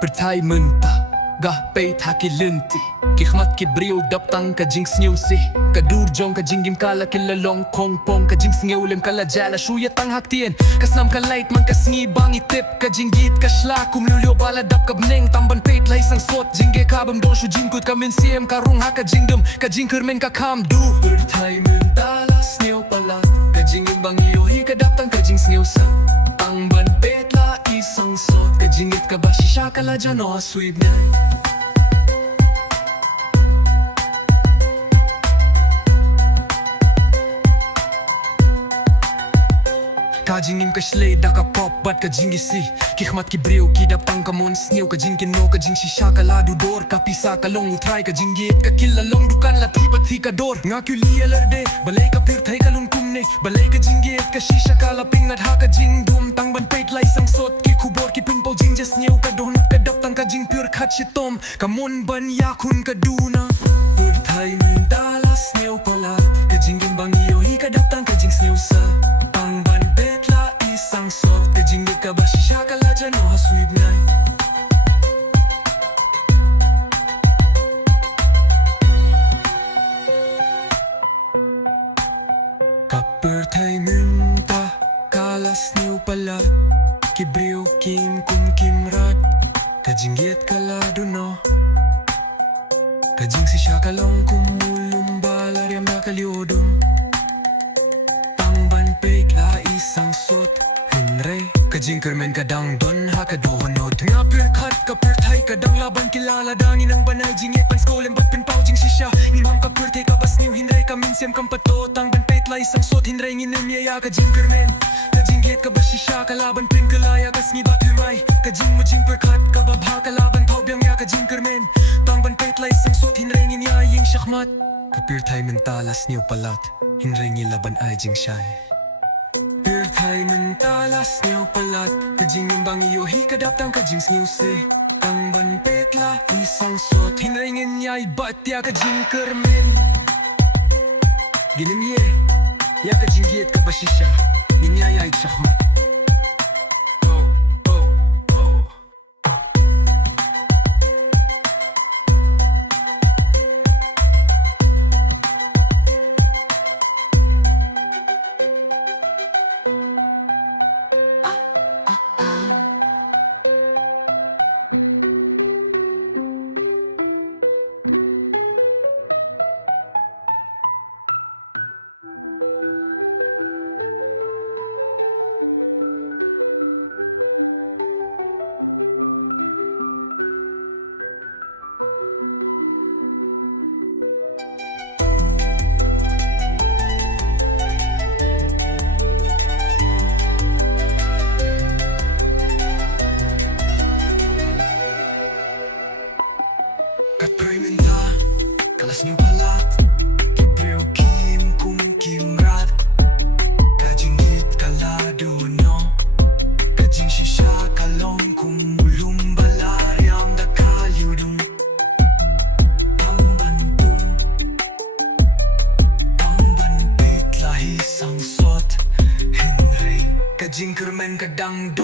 Pertai mentah gah pei thaki lenti Kihmat ki brio dap tang ka jing sniu si Ka dur jong ka jingim kala kila long kong pong Ka jing sngi ulem kala jala shuya tang hak tien Ka snam ka lait man ka sngi bangi tipKa jingieit ka shla kum lyoh bala dap ka bneng Tamban peit lai sang sot jingieit ka bam dong shu jingkut ka min siem Ka rung haka jingdum ka jingker men ka kam du Pertai mentah la sniu pala Ka jingim bangi yo hi ka dap tang ka jing sniu sa Tamban peit la isang sot Ka jingieit ka bashi sha kala jano aswib ne Kajingim ka shla da ka pop bat ka jingi si Kihmat ki brio ki dap tang ka mon sniu Ka jing kino ka jing shisha ka ladu dor Ka pisa ka long utray ka jingieit ka kila long dukan la tripat thi ka dor Nga kyu liya larde balay ka pur thay ka lung kumne Balay ka jingieit ka shisha ka laping at ha ka jing dum Tang ban peit lai sang sot ki kubor ki pingpo jing jas sniu Ka don ka dap tang ka jing pur khat shitom Ka mon ban yakun ka duna Pertai mentah la sniu pala Ka jingim bangi yo hi ka dap tang ka jing sniu sa Kajing si siya kalong kumulong balar yang nakaliodong Tangban peit la isang sot Henry Kajing kermen kadang don haka dohonod Nga purkat ka pertai kadang laban kilala Dangin ang banay jingieit pang skolem Ba't pinpaw jing si siya Imam ka pertai ka basniw Henry ka minsem kang pato Tangban peit la isang sot Henry nginin niya kajing kermen Kajing giet ka basi siya kalaban pring kalaya Kasngi batumay Kajing mo jing perkat kababha kalaban taubiyang ya kajing kermen Pertai mentah la sniu palat Hinray laban ay jing siyay Pertai mentah la sniu palat Kajing bangi yo hi ka dap tang kajing sniu si Tangban peit la isang sot Hinray niya ibat ya kajing kermen Ginim ye ya kajing giet ka basi siya Ninya ya itshakmat Jinker men kadang